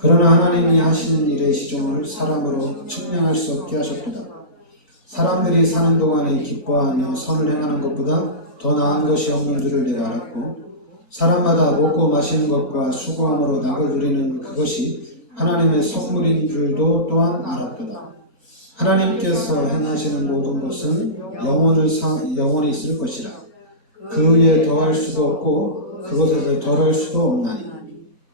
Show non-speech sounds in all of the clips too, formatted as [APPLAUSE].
그러나 하나님이 하시는 일의 시종을 사람으로 측량할 수 없게 하셨도다. 사람들이 사는 동안에 기뻐하며 선을 행하는 것보다 더 나은 것이 없는 줄을 내가 알았고 사람마다 먹고 마시는 것과 수고함으로 낙을 누리는 그것이 하나님의 선물인 줄도 또한 알았도다. 하나님께서 행하시는 모든 것은 영원을 사, 영원히 있을 것이라. 그 위에 더할 수도 없고 그것에서 덜할 수도 없나니.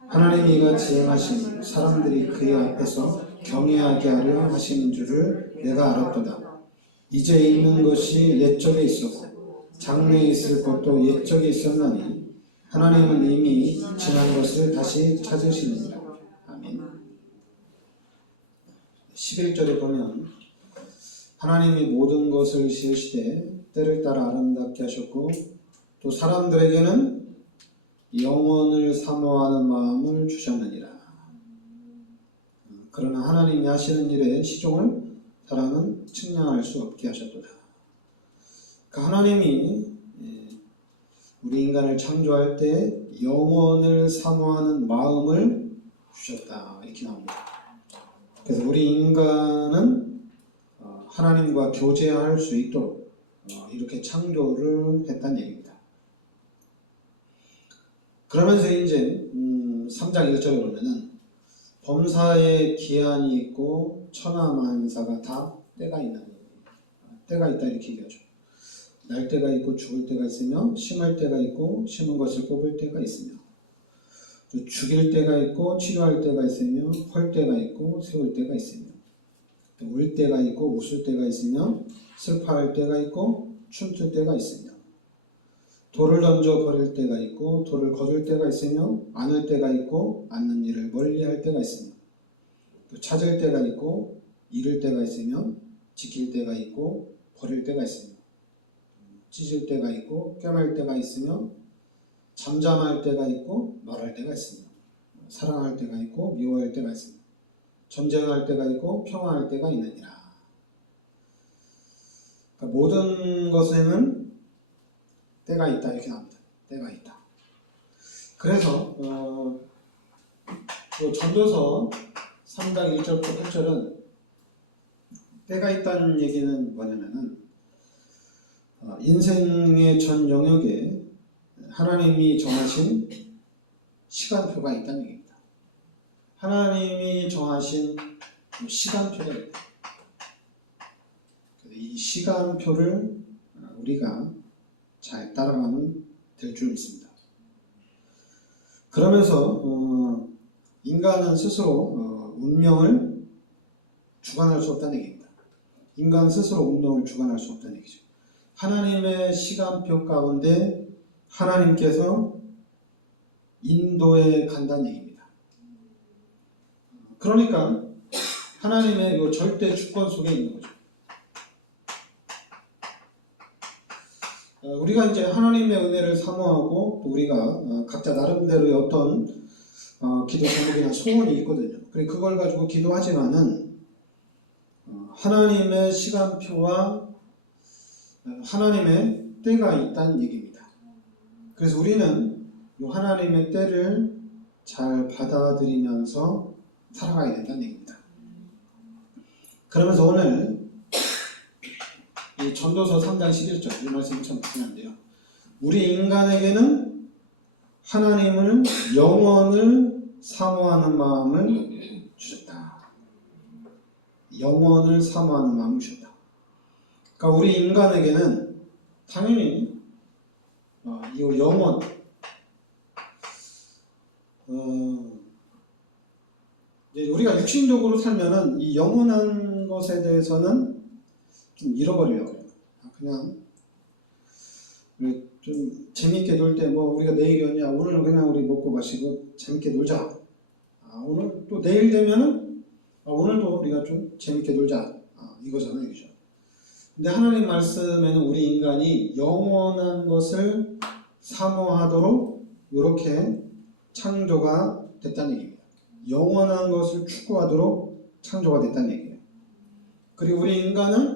하나님이 이같이 행하신 사람들이 그의 앞에서 경외하게 하려 하시는 줄을 내가 알았도다. 이제 있는 것이 옛적에 있었고 장래에 있을 것도 옛적에 있었나니 하나님은 이미 지난 것을 다시 찾으시느니라. 아멘. 11절에 보면 하나님이 모든 것을 지으시되 때를 따라 아름답게 하셨고 또 사람들에게는 영원을 사모하는 마음을 주셨느니라. 그러나 하나님이 하시는 일의 시종을 사람은 측량할 수 없게 하셨도다. 그 하나님이 예, 우리 인간을 창조할 때 영원을 사모하는 마음을 주셨다 이렇게 나옵니다. 그래서 우리 인간은 어, 하나님과 교제할 수 있도록 어, 이렇게 창조를 했다는 얘기입니다. 그러면서 이제 음, 3장 1절에 보면은 범사에 기한이 있고 천하만사가 다 때가 있는 때가 있다 이렇게 얘기하죠. 날 때가 있고 죽을 때가 있으며 심을 때가 있고 심은 것을 뽑을 때가 있으며 또 죽일 때가 있고 치료할 때가 있으며 헐 때가 있고 세울 때가 있으며 또울 때가 있고 웃을 때가 있으며 슬퍼할 때가 있고 춤출 때가 있으며 돌을 던져 버릴 때가 있고 돌을 거둘 때가 있으며 안을 때가 있고 안는 일을 멀리 할 때가 있으며 또 찾을 때가 있고 잃을 때가 있으며 지킬 때가 있고 버릴 때가 있으며 찢을 때가 있고 꿰맬 때가 있으며 잠잠할 때가 있고 말할 때가 있으며 사랑할 때가 있고 미워할 때가 있으며 전쟁할 때가 있고 평화할 때가 있느니라. 그러니까 모든 것에는 때가 있다 이렇게 나옵니다. 때가 있다. 그래서 어, 그 전도서 3장 1절부터 8절은 때가 있다는 얘기는 뭐냐면은 어, 인생의 전 영역에 하나님이 정하신 시간표가 있다는 얘기입니다. 하나님이 정하신 시간표가 있다. 이 시간표를 우리가 잘 따라가면 될 줄 믿습니다. 그러면서 어, 인간은 스스로 어, 운명을 주관할 수 없다는 얘기입니다. 인간 스스로 운명을 주관할 수 없다는 얘기죠. 하나님의 시간표 가운데 하나님께서 인도에 간다는 얘기입니다. 그러니까 하나님의 이 절대 주권 속에 있는 거죠. 어, 우리가 이제 하나님의 은혜를 사모하고 또 우리가 어, 각자 나름대로의 어떤 어, 기도 제목이나 소원이 있거든요. 그래 그걸 가지고 기도하지만은 어, 하나님의 시간표와 어, 하나님의 때가 있다는 얘기입니다. 그래서 우리는 이 하나님의 때를 잘 받아들이면서 살아가야 된다는 얘기입니다. 그러면서 오늘 이 전도서 3장 11절 이 말씀이 참 중요한데요. 우리 인간에게는 하나님을 영원을 사모하는 마음을 주셨다. 영원을 사모하는 마음을 주셨다. 그러니까 우리 인간에게는 당연히 어, 이 영원 어, 우리가 육신적으로 살면은 이 영원한 것에 대해서는 좀 잃어버리려고 해요. 아, 그냥 좀 재밌게 놀 때 뭐 우리가 내일이었냐 오늘은 그냥 우리 먹고 마시고 재밌게 놀자. 아, 오늘 또 내일 되면은 아, 오늘도 우리가 좀 재밌게 놀자. 아, 이거잖아요, 이거죠. 근데 하나님 말씀에는 우리 인간이 영원한 것을 사모하도록 이렇게 창조가 됐다는 얘기입니다. 영원한 것을 추구하도록 창조가 됐다는 얘기예요. 그리고 우리 인간은 또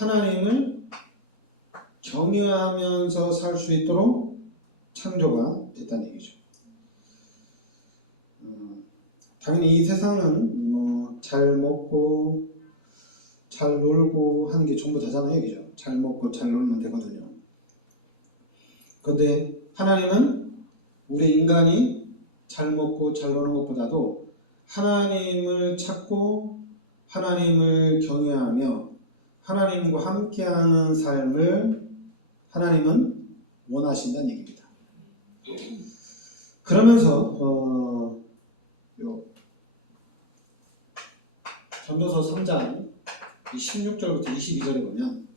하나님을 경외하면서 살 수 있도록 창조가 됐다는 얘기죠. 음, 당연히 이 세상은 뭐 잘 먹고 잘 놀고 하는 게 전부 다잖아요, 그죠? 잘 먹고 잘 놀면 되거든요. 근데 하나님은 우리 인간이 잘 먹고 잘 노는 것보다도 하나님을 찾고 하나님을 경외하며 하나님과 함께하는 삶을 하나님은 원하신다는 얘기입니다. 그러면서 어, 요 전도서 3장 16절부터 22절에 보면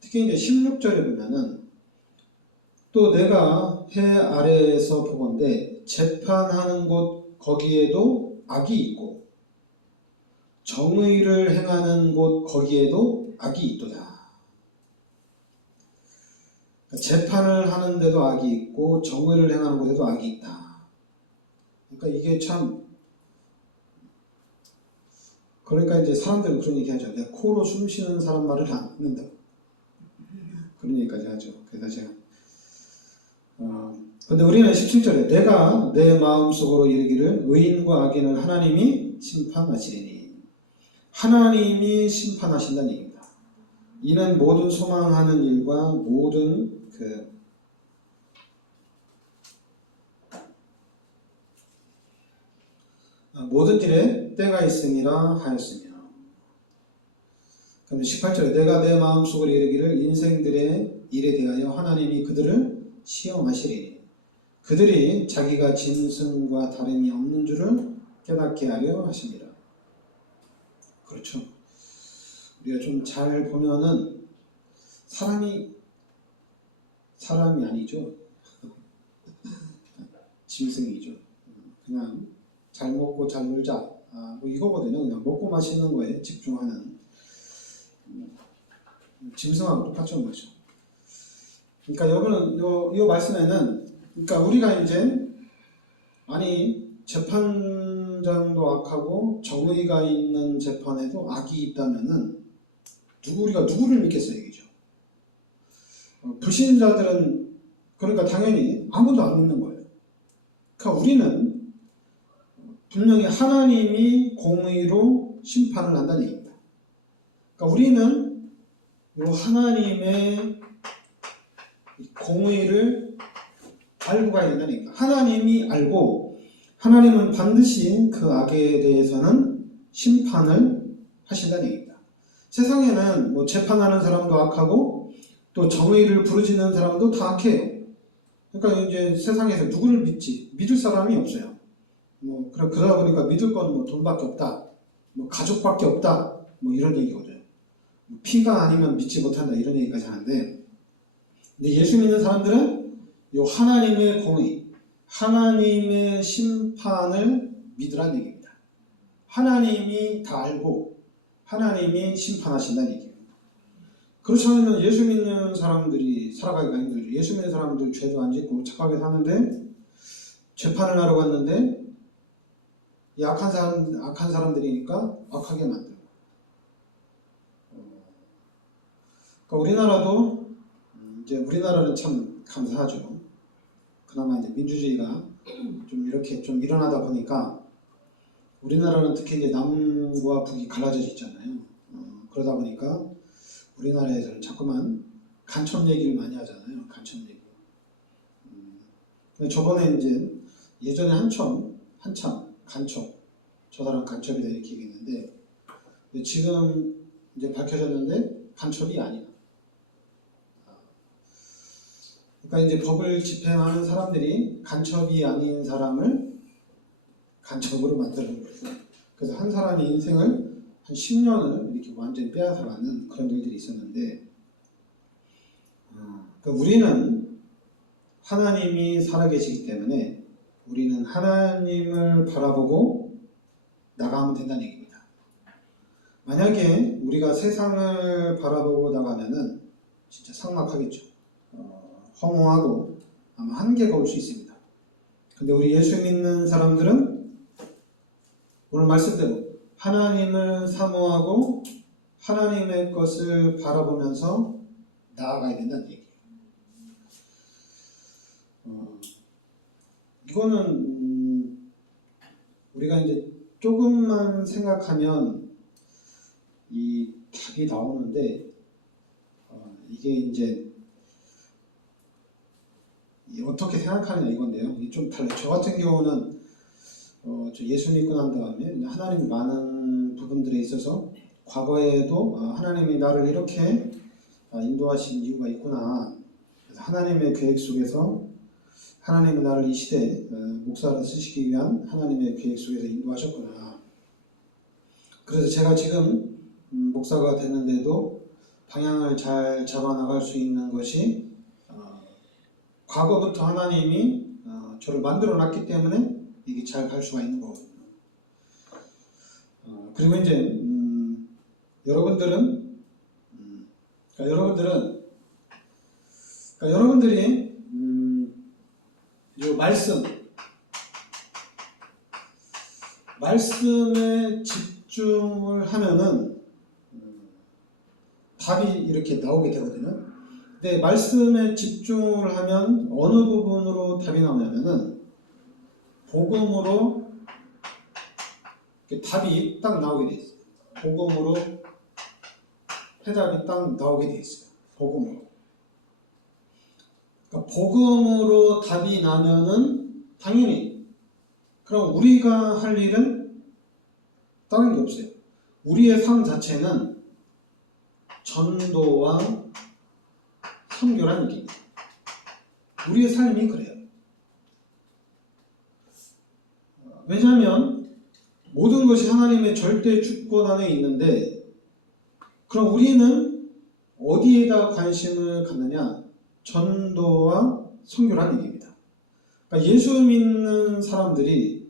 특히 이제 16절에 보면은 또 내가 해 아래에서 보건대 재판하는 곳 거기에도 악이 있고 정의를 행하는 곳 거기에도 악이 있도다. 그러니까 재판을 하는데도 악이 있고 정의를 행하는 곳에도 악이 있다. 그러니까 이게 참 그러니까 이제 사람들은 그런 얘기 하죠. 내가 코로 숨 쉬는 사람 말을 안 듣는다. 그런 얘기까지 하죠. 그래서 제가 어, 근데 우리는 17절에 내가 내 마음속으로 이르기를 의인과 악인을 하나님이 심판하시리니 하나님이 심판하신다는 얘기입니다. 이는 모든 소망하는 일과 모든 그 아, 모든 일에 때가 있음이라 하였으며 그럼 18절에 내가 내 마음속으로 이르기를 인생들의 일에 대하여 하나님이 그들을 시험하시리니 그들이 자기가 짐승과 다름이 없는 줄을 깨닫게 하려 하십니다. 그렇죠. 우리가 좀 잘 보면은 사람이 사람이 아니죠. [LAUGHS] 짐승이죠. 그냥 잘 먹고 잘 놀자. 아, 뭐 이거거든요. 그냥 먹고 마시는 거에 집중하는 음, 짐승하고 똑같죠, 뭐죠. 그러니까 여기는 요, 요 말씀에는 그러니까 우리가 이제 아니 재판 장도 악하고 정의가 있는 재판에도 악이 있다면은 누구 우리가 누구를 믿겠어요, 이죠. 어, 불신자들은 그러니까 당연히 아무도 안 믿는 거예요. 그러니까 우리는 분명히 하나님이 공의로 심판을 한다는 얘기입니다. 그러니까 우리는 요 하나님의 이 공의를 알고 가야 얘기입니다. 하나님이 알고 하나님은 반드시 그 악에 대해서는 심판을 하신다는 얘기입니다. 세상에는 뭐 재판하는 사람도 악하고 또 정의를 부르짖는 사람도 다 악해요. 그러니까 이제 세상에서 누구를 믿지? 믿을 사람이 없어요. 뭐 그러- 그러다 보니까 믿을 건 뭐 돈밖에 없다, 뭐 가족밖에 없다, 뭐 이런 얘기거든요. 뭐 피가 아니면 믿지 못한다 이런 얘기까지 하는데, 근데 예수 믿는 사람들은 요 하나님의 공의, 하나님의 심판을 믿으라는 얘기입니다. 하나님이 다 알고 하나님이 심판하신다는. 그렇지 않으면 예수 믿는 사람들이 살아가기가 힘들죠. 예수 믿는 사람들 죄도 안 짓고 착하게 사는데 재판을 하러 갔는데 이 악한 사람 악한 사람들이니까 악하게 만들고. 어, 그러니까 우리나라도 음, 이제 우리나라는 참 감사하죠. 그나마 이제 민주주의가 좀 이렇게 좀 일어나다 보니까 우리나라는 특히 이제 남과 북이 갈라져 있잖아요. 어, 그러다 보니까 우리나라에서는 자꾸만 간첩 얘기를 많이 하잖아요. 간첩 얘기. 음, 근데 저번에 이제 예전에 한참 한참 간첩 저 사람 간첩이다 이렇게 얘기했는데 지금 이제 밝혀졌는데 간첩이 아니다. 그러니까 이제 법을 집행하는 사람들이 간첩이 아닌 사람을 간첩으로 만드는 거예요. 그래서 한 사람의 인생을 한 10년을 이렇게 완전히 빼앗아가는 그런 일들이 있었는데, 어, 그러니까 우리는 하나님이 살아계시기 때문에 우리는 하나님을 바라보고 나가면 된다는 얘기입니다. 만약에 우리가 세상을 바라보고 나가면은 진짜 삭막하겠죠. 어, 허무하고 아마 한계가 올 수 있습니다. 근데 우리 예수 믿는 사람들은 오늘 말씀대로 하나님을 사모하고 하나님의 것을 바라보면서 나아가야 된다는 얘기예요. 어, 이거는 음, 우리가 이제 조금만 생각하면 이 답이 나오는데 어, 이게 이제 이 어떻게 생각하느냐 이건데요. 좀 달라요. 저 같은 경우는 어, 저 예수 믿고 난 다음에 하나님 많은 부분들에 있어서 과거에도 아, 하나님이 나를 이렇게 아, 인도하신 이유가 있구나. 하나님의 계획 속에서 하나님은 나를 이 시대 어, 목사로 쓰시기 위한 하나님의 계획 속에서 인도하셨구나. 그래서 제가 지금 음, 목사가 됐는데도 방향을 잘 잡아 나갈 수 있는 것이 어, 과거부터 하나님이 어, 저를 만들어 놨기 때문에 이게 잘 갈 수가 있는 거거든요. 어, 그리고 이제 음, 여러분들은 음, 그러니까 여러분들은 그러니까 여러분들이 음, 이 말씀 말씀에 집중을 하면은 음, 답이 이렇게 나오게 되거든요. 근데 말씀에 집중을 하면 어느 부분으로 답이 나오냐면은 복음으로 답이 딱 나오게 돼 있어요. 복음으로 해답이 딱 나오게 돼 있어요. 복음으로. 그러니까 복음으로 답이 나면은 당연히 그럼 우리가 할 일은 다른 게 없어요. 우리의 삶 자체는 전도와 선교란 얘기입니다. 우리의 삶이 그래요. 왜냐하면 모든 것이 하나님의 절대 주권 안에 있는데 그럼 우리는 어디에다 관심을 갖느냐? 전도와 선교란 얘기입니다. 그러니까 예수 믿는 사람들이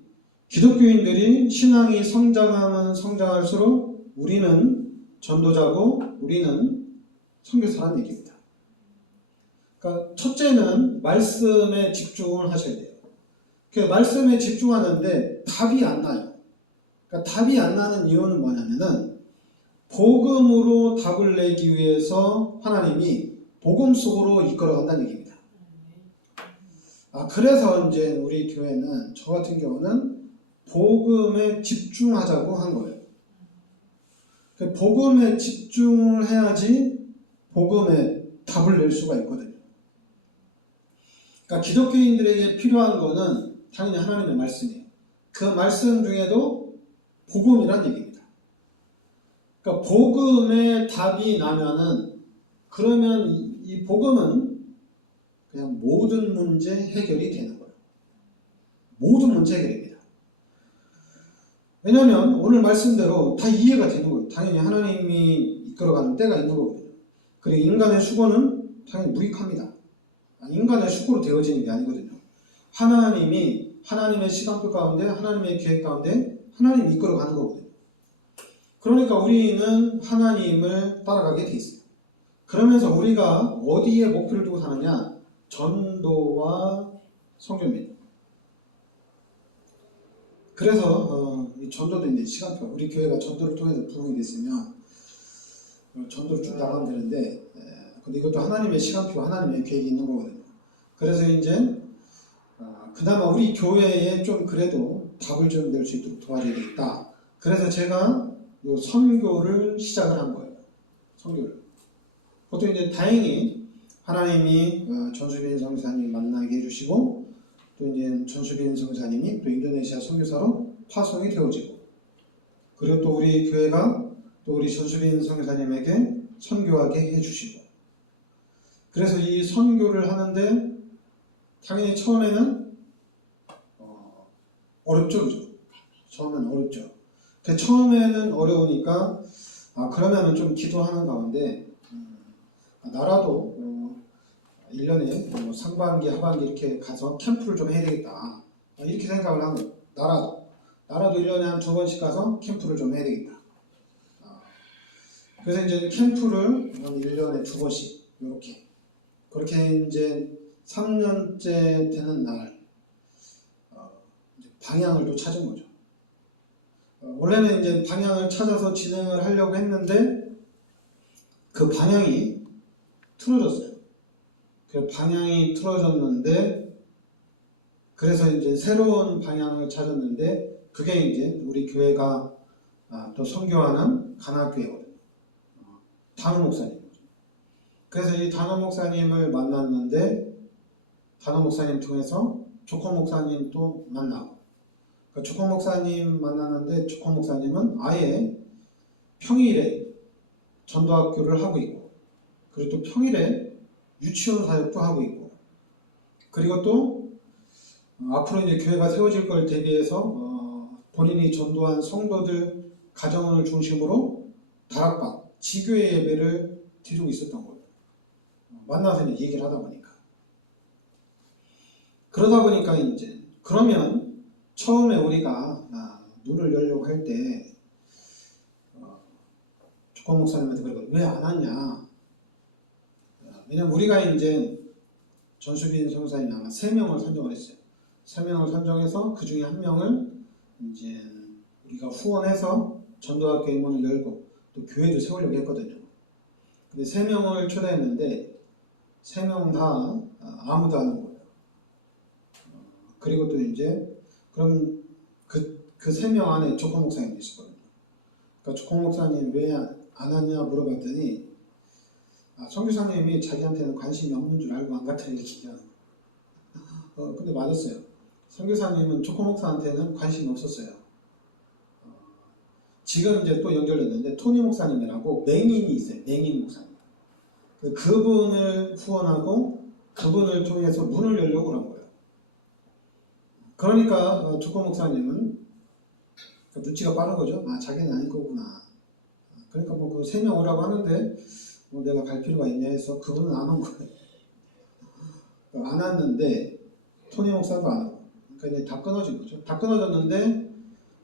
기독교인들이 신앙이 성장하면 성장할수록 우리는 전도자고 우리는 선교사란 얘기입니다. 그러니까 첫째는 말씀에 집중을 하셔야 돼요. 그 말씀에 집중하는데 답이 안 나요. 그러니까 답이 안 나는 이유는 뭐냐면은 복음으로 답을 내기 위해서 하나님이 복음 속으로 이끌어 간다는 얘기입니다. 아, 그래서 이제 우리 교회는 저 같은 경우는 복음에 집중하자고 한 거예요. 그 복음에 집중을 해야지 복음에 답을 낼 수가 있거든요. 그러니까 기독교인들에게 필요한 거는 당연히 하나님의 말씀이에요. 그 말씀 중에도 복음이란 얘기입니다. 그러니까 복음에 답이 나면은 그러면 이- 이 복음은 그냥 모든 문제 해결이 되는 거예요. 모든 문제 해결입니다. 왜냐하면 오늘 말씀대로 다 이해가 되는 거예요. 당연히 하나님이 이끌어가는 때가 있는 거거든요. 그리고 인간의 수고는 당연히 무익합니다. 아, 인간의 수고로 되어지는 게 아니거든요. 하나님이 하나님의 시간표 가운데 하나님의 계획 가운데 하나님이 이끌어 가는 거거든요. 그러니까 우리는 하나님을 따라가게 돼 있어요. 그러면서 우리가 어디에 목표를 두고 사느냐? 전도와 성교입니다. 그래서 어, 이 전도도 이제 시간표 우리 교회가 전도를 통해서 부흥이 됐으면 어, 전도를 쭉 나가면 되는데 에, 근데 이것도 하나님의 시간표 하나님의 계획이 있는 거거든요. 그래서 이제 어, 그나마 우리 교회에 좀 그래도 답을 좀 낼 수 있도록 도와줘야겠다. 그래서 제가 요 선교를 시작을 한 거예요. 선교를. 보통 이제 다행히 하나님이 어, 전수빈 성사님 만나게 해주시고 또 이제 전수빈 성사님이 또 인도네시아 선교사로 파송이 되어지고 그리고 또 우리 교회가 또 우리 전수빈 성사님에게 선교하게 해주시고 그래서 이 선교를 하는데 당연히 처음에는 어, 어렵죠, 그죠? 처음에는 어렵죠. 그 처음에는 어려우니까 아 그러면은 좀 기도하는 가운데 음, 아, 나라도 어, 1년에 뭐 상반기 하반기 이렇게 가서 캠프를 좀 해야 되겠다 아, 이렇게 생각을 거예요. 나라도 나라도 1년에 한 두 번씩 가서 캠프를 좀 해야 되겠다 아, 그래서 이제 캠프를 한 1년에 두 번씩 이렇게 그렇게 이제 3년째 되는 날 어, 방향을 또 찾은 거죠. 어, 원래는 이제 방향을 찾아서 진행을 하려고 했는데 그 방향이 틀어졌어요. 그 방향이 틀어졌는데 그래서 이제 새로운 방향을 찾았는데 그게 이제 우리 교회가 아, 또 선교하는 간학교회거든요. 어, 단호 목사님. 그래서 이 단호 목사님을 만났는데 단호 목사님 통해서 조커 목사님 또 만나고 그 조커 목사님 만났는데 조커 목사님은 아예 평일에 전도학교를 하고 있고 그리고 또 평일에 유치원 사역도 하고 있고 그리고 또 어, 앞으로 이제 교회가 세워질 걸 대비해서 어, 본인이 전도한 성도들 가정을 중심으로 다락방 지교회 예배를 드리고 있었던 거예요. 어, 만나서 얘기를 하다 보니까 그러다 보니까 이제 그러면 처음에 우리가 아, 문을 열려고 할때 어, 조건 목사님한테 그러고 왜안 왔냐? 어, 왜냐면 우리가 이제 전수빈 선교사님이 아마 세 명을 선정을 했어요. 세 명을 선정해서 그 중에 한 명을 이제 우리가 후원해서 전도학교 문을 열고 또 교회도 세우려고 했거든요. 근데 세 명을 초대했는데 세명다 아무도 안. 어, 그리고 또 이제 그럼 그 그 세 명 안에 조건 목사님이 있었거든요. 그러니까 조건 목사님 왜안 왔냐 물어봤더니 아, 성교사님이 자기한테는 관심이 없는 줄 알고 안 갔다 이렇게 얘기하는 거예요. 어, 근데 맞았어요. 선교사님은 조코 목사한테는 관심이 없었어요. 어, 지금 이제 또 연결됐는데 토니 목사님이라고 맹인이 있어요. 맹인 목사님. 그 그분을 후원하고 그분을 통해서 문을 열려고 그런 거예요. 그러니까 어, 조코 목사님은 그 눈치가 빠른 거죠. 아 자기는 아닐 거구나. 그러니까 뭐 그 세 명 오라고 하는데 뭐 내가 갈 필요가 있냐 해서 그분은 안 온 거예요. [LAUGHS] 안 왔는데 토니 목사도 안 오고 그러니까 이제 다 끊어진 거죠. 다 끊어졌는데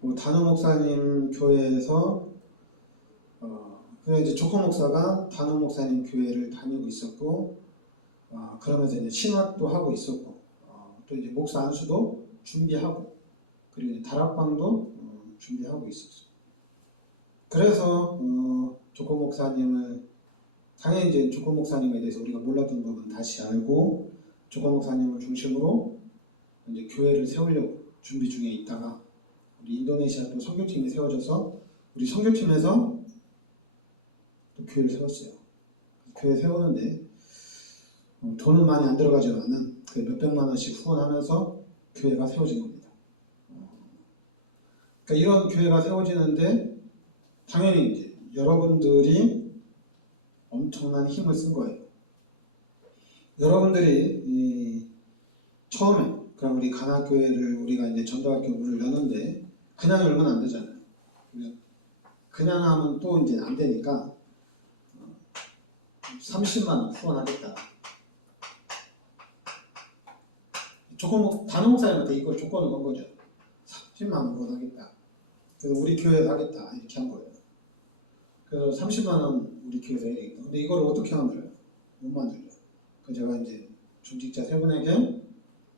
뭐 단호 목사님 교회에서 어, 그 이제 조커 목사가 단호 목사님 교회를 다니고 있었고 어, 그러면서 이제 신학도 하고 있었고 어, 또 이제 목사 안수도 준비하고 그리고 다락방도 어, 준비하고 있었어요. 그래서 어, 조커 목사님을 당연히 이제 조커 목사님에 대해서 우리가 몰랐던 부분 다시 알고 조커 목사님을 중심으로 이제 교회를 세우려고 준비 중에 있다가 우리 인도네시아 또 선교팀이 세워져서 우리 선교팀에서 또 교회를 세웠어요. 교회 세우는데 어, 돈은 많이 안 들어가지만은 그 몇백만 원씩 후원하면서 교회가 세워진 겁니다. 어, 그러니까 이런 교회가 세워지는데 당연히 이제 여러분들이 엄청난 힘을 쓴 거예요. 여러분들이 이 처음에 그럼 우리 간학교회를 우리가 이제 전도학교 문을 여는데 그냥 열면 안 되잖아요. 그냥 하면 또 이제 안 되니까 30만 원 후원하겠다. 조건 목 단호 목사님한테 이걸 조건을 건 거죠. 30만 원 후원하겠다. 그래서 우리 교회에서 하겠다 이렇게 한 거예요. 그래서 30만 원 우리 교회에서 해야 되겠다. 근데 이걸 어떻게 만들어요? 못 만들죠. 그래서 제가 이제 중직자 세 분에게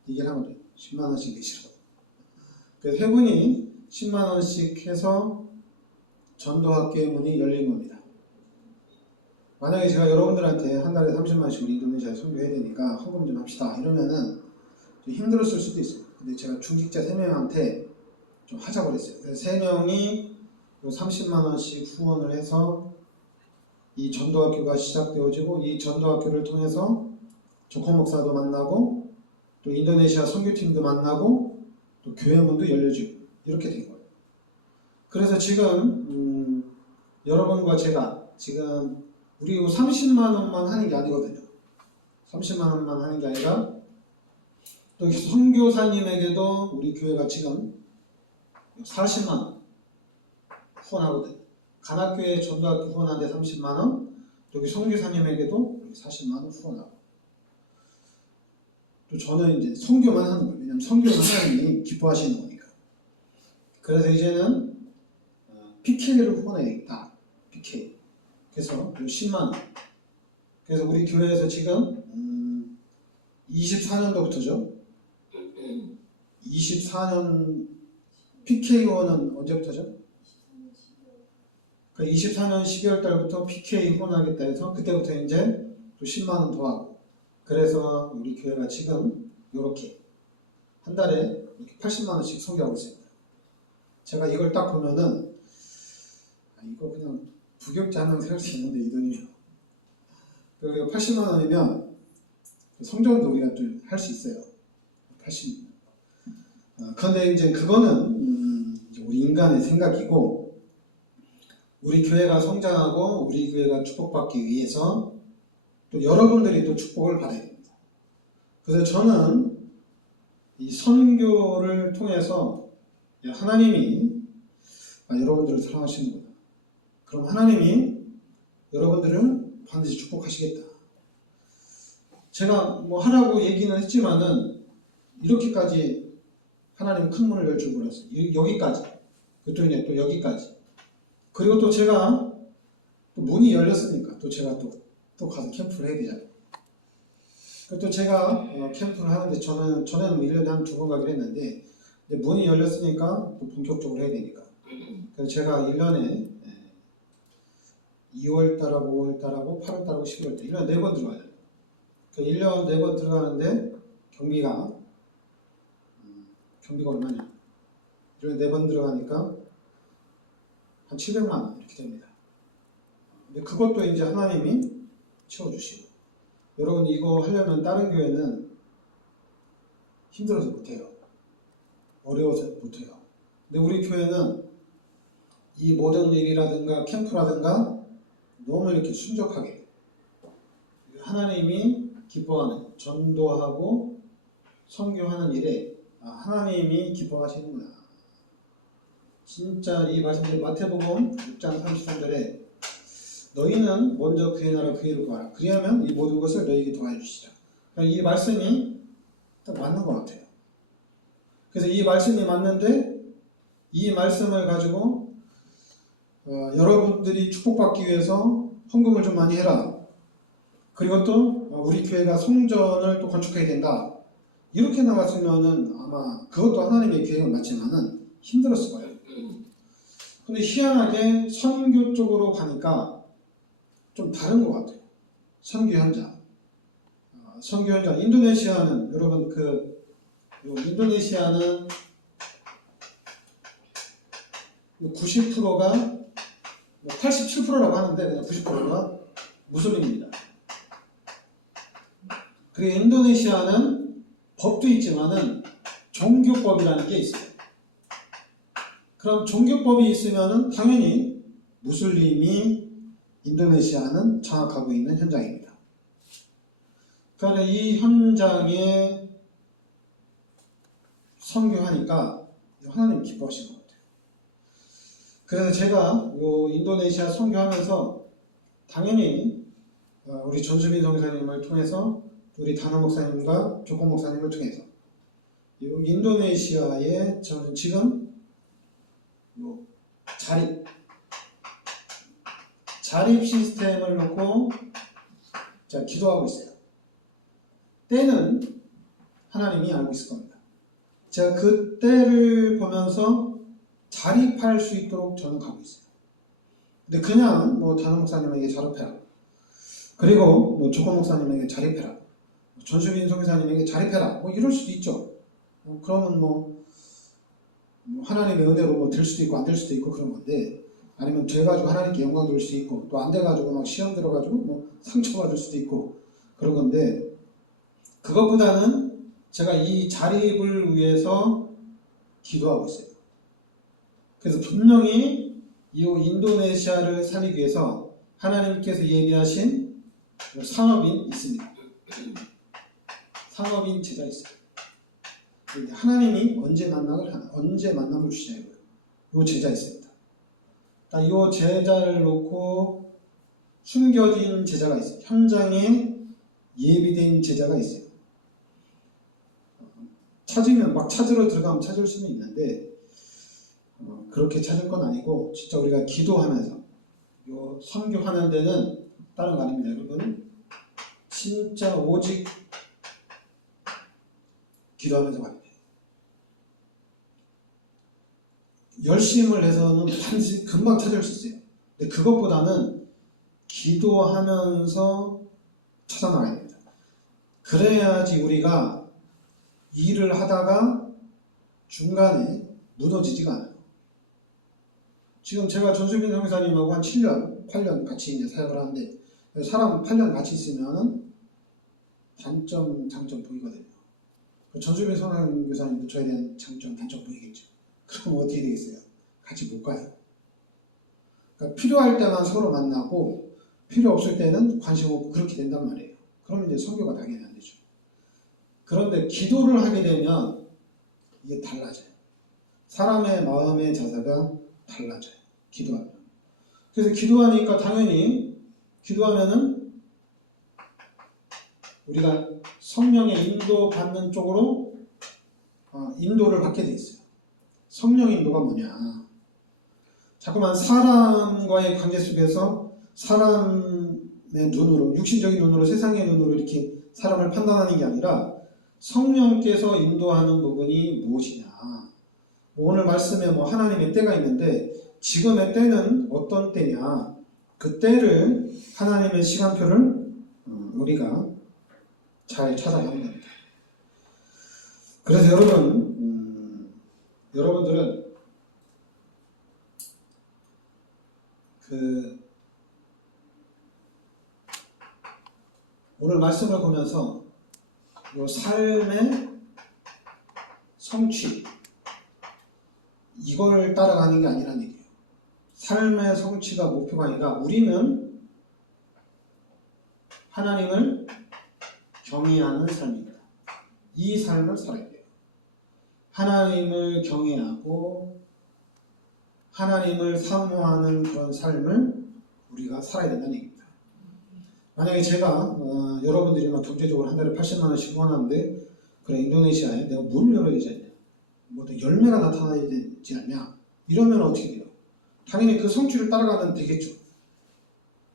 얘기를 한 거죠. 10만 원씩 내시라고. 그래서 세 분이 10만 원씩 해서 전도학교의 문이 열린 겁니다. 만약에 제가 여러분들한테 한 달에 30만 원씩 우리 인도네시아에 선교해야 되니까 헌금 좀 합시다 이러면은 좀 힘들었을 수도 있어요. 근데 제가 중직자 3명한테 좀 하자고 그랬어요. 그래서 3명이 30만 원씩 후원을 해서 이 전도학교가 시작되어지고 이 전도학교를 통해서 조커 목사도 만나고 또 인도네시아 선교팀도 만나고 또 교회 문도 열려지고 이렇게 된 거예요. 그래서 지금 음, 여러분과 제가 지금 우리 30만 원만 하는 게 아니거든요. 30만 원만 하는 게 아니라 또 선교사님에게도 우리 교회가 지금 40만 원 후원하거든요. 간학교회 전도학교 후원하는데 30만 원, 여기 선교사님에게도 40만 원 후원하고. 또 저는 이제 선교만 하는 거예요. 왜냐면 선교는 하나님이 기뻐하시는 거니까. 그래서 이제는 어, PK를 후원해야겠다. PK. 그래서 10만 원. 그래서 우리 교회에서 지금 음, 24년도부터죠. 24년 PK원은 언제부터죠? 그 24년 12월 달부터 PK 후원하겠다 해서 그때부터 이제 또 10만 원 더하고 그래서 우리 교회가 지금 이렇게 한 달에 이렇게 80만 원씩 소개하고 있습니다. 제가 이걸 딱 보면은 아, 이거 그냥 부격자 한명 살 수 있는데 이 돈이면 그리고 80만 원이면 성전도 우리가 또할수 있어요. 80. 아, 그런데 이제 그거는 음, 우리 인간의 생각이고 우리 교회가 성장하고 우리 교회가 축복받기 위해서 또 여러분들이 또 축복을 받아야 됩니다. 그래서 저는 이 선교를 통해서 하나님이 아, 여러분들을 사랑하시는구나. 그럼 하나님이 여러분들을 반드시 축복하시겠다. 제가 뭐 하라고 얘기는 했지만은 이렇게까지 하나님 큰 문을 열 줄 몰랐어요. 이- 여기까지. 그또 이제 또 여기까지. 그리고 또 제가 또 문이 열렸으니까 또 제가 또, 또 가서 캠프를 해야 되잖아요. 그또 제가 어, 캠프를 하는데 저는 전에는 1년에 한 두 번 가긴 했는데 문이 열렸으니까 또 본격적으로 해야 되니까. 그래서 제가 1년에 2월 달하고 5월 달하고 8월 달하고 11월 달 1년에 4번 들어가요. 그 1년 4번 들어가는데 경비가 음, 경비가 얼마냐? 1년에 4번 들어가니까 한 700만 원 이렇게 됩니다. 근데 그것도 이제 하나님이 채워주시고 여러분 이거 하려면 다른 교회는 힘들어서 못해요. 어려워서 못해요. 근데 우리 교회는 이 모든 일이라든가 캠프라든가 너무 이렇게 순적하게 하나님이 기뻐하는 전도하고 선교하는 일에 아, 하나님이 기뻐하시는구나. 진짜 이 말씀들 마태복음 6장 33절에 너희는 먼저 그의 나라 그의 를 구하라. 그리하면 이 모든 것을 너희에게 더해 주시라. 그러니까 이 말씀이 딱 맞는 것 같아요. 그래서 이 말씀이 맞는데 이 말씀을 가지고 어, 여러분들이 축복받기 위해서 헌금을 좀 많이 해라. 그리고 또 어, 우리 교회가 성전을 또 건축해야 된다. 이렇게 나갔으면은 아마 그것도 하나님의 계획은 맞지만은 힘들었을 거예요. 근데 희한하게 선교 쪽으로 가니까 좀 다른 것 같아요. 선교 현장. 어, 선교 현장. 인도네시아는 여러분 그요 인도네시아는 90%가 87%라고 하는데 그냥 90%가 무슬림입니다. 그리고 인도네시아는 법도 있지만은 종교법이라는 게 있어요. 그럼 종교법이 있으면은 당연히 무슬림이 인도네시아는 장악하고 있는 현장입니다. 그러니까 이 현장에 선교하니까 하나님 기뻐하신 것 같아요. 그래서 제가 요 인도네시아 선교하면서 당연히 어, 우리 전수빈 성사님을 통해서 우리 단호 목사님과 조건 목사님을 통해서 이 인도네시아에 저는 지금 요 자립 자립 시스템을 놓고 자 기도하고 있어요. 때는 하나님이 알고 있을 겁니다. 제가 그 때를 보면서 자립할 수 있도록 저는 가고 있어요. 근데 그냥 뭐 단호 목사님에게 자립해라. 그리고 뭐 조건 목사님에게 자립해라. 전수빈 성교사님에게 자립해라. 뭐 이럴 수도 있죠. 뭐 그러면 뭐, 뭐 하나님의 은혜로 뭐 될 수도 있고 안 될 수도 있고 그런 건데 아니면 돼가지고 하나님께 영광 돌릴 수도 있고 또 안 돼가지고 막 시험 들어가지고 뭐 상처받을 수도 있고 그런 건데 그것보다는 제가 이 자립을 위해서 기도하고 있어요. 그래서 분명히 이 인도네시아를 살리기 위해서 하나님께서 예비하신 상업인 있습니다. 상업인 제자 있어요. 근데 하나님이 언제 만남을 하나, 언제 만남을 주시냐고요. 요 제자 있습니다. 이 제자를 놓고 숨겨진 제자가 있어요. 현장에 예비된 제자가 있어요. 찾으면 막 찾으러 들어가면 찾을 수는 있는데 어, 그렇게 찾을 건 아니고 진짜 우리가 기도하면서 요 선교하는 데는 다른 거 아닙니다, 여러분. 진짜 오직 기도하면서 돼요. 열심을 해서는 반드시 금방 찾을 수 있어요. 근데 그것보다는 기도하면서 찾아나가야 됩니다. 그래야지 우리가 일을 하다가 중간에 무너지지가 않아요. 지금 제가 전수빈 성사님하고 한 7년, 8년 같이 이제 사역을 하는데 사람 8년 같이 있으면은 단점, 장점 보이거든요. 그 전수빈 성상 교사님도 저에 대한 장점, 단점 보이겠죠. 그럼 어떻게 되겠어요? 같이 못 가요. 그러니까 필요할 때만 서로 만나고 필요 없을 때는 관심 없고 그렇게 된단 말이에요. 그러면 이제 선교가 당연히 안 되죠. 그런데 기도를 하게 되면 이게 달라져요. 사람의 마음의 자세가 달라져요. 기도하면. 그래서 기도하니까 당연히 기도하면은 우리가 성령의 인도 받는 쪽으로 어, 인도를 받게 돼 있어요. 성령 인도가 뭐냐? 자꾸만 사람과의 관계 속에서 사람의 눈으로 육신적인 눈으로 세상의 눈으로 이렇게 사람을 판단하는 게 아니라 성령께서 인도하는 부분이 무엇이냐? 뭐 오늘 말씀에 뭐 하나님의 때가 있는데 지금의 때는 어떤 때냐? 그 때를 하나님의 시간표를 어, 우리가 잘 찾아야 합니다. 그래서 여러분, 음, 여러분들은 그 오늘 말씀을 보면서 이 삶의 성취 이걸 따라가는 게 아니라는 얘기예요. 삶의 성취가 목표가 아니라 우리는 하나님을 경외하는 삶입니다. 이 삶을 살아야 돼요. 하나님을 경외하고 하나님을 사모하는 그런 삶을 우리가 살아야 된다는 얘기입니다. 만약에 제가 어, 여러분들이 막 경제적으로 한 달에 80만 원씩 후원하는데 그래 인도네시아에 내가 문을 열어야 되지 않냐? 뭐또 열매가 나타나야 되지 않냐? 이러면 어떻게 돼요? 당연히 그 성취를 따라가면 되겠죠.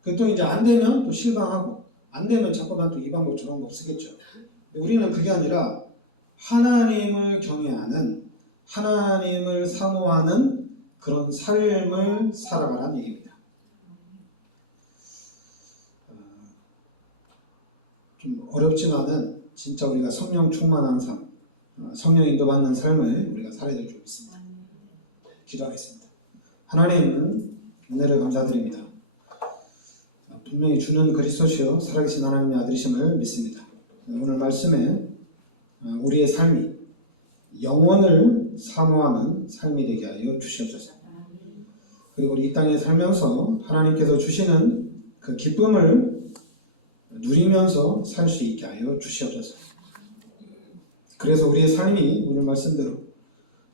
그또 이제 안 되면 또 실망하고 안 되면 자꾸만 또 이 방법 저런 방법 쓰겠죠. 우리는 그게 아니라 하나님을 경외하는 하나님을 사모하는 그런 삶을 살아가라는 얘기입니다. 어, 좀 어렵지만은 진짜 우리가 성령 충만한 삶, 어, 성령 인도받는 삶을 우리가 살아야 될 줄 믿습니다. 기도하겠습니다. 하나님 은혜를 감사드립니다. 어, 분명히 주는 그리스도시요 살아계신 하나님의 아들이심을 믿습니다. 오늘 말씀에 어, 우리의 삶이 영원을 사모하는 삶이 되게 하여 주시옵소서. 그리고 우리 이 땅에 살면서 하나님께서 주시는 그 기쁨을 누리면서 살 수 있게 하여 주시옵소서. 그래서 우리의 삶이 오늘 말씀대로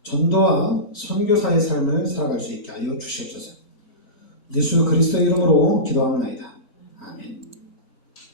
전도와 선교사의 삶을 살아갈 수 있게 하여 주시옵소서. 예수 그리스도의 이름으로 기도합니다. 아멘.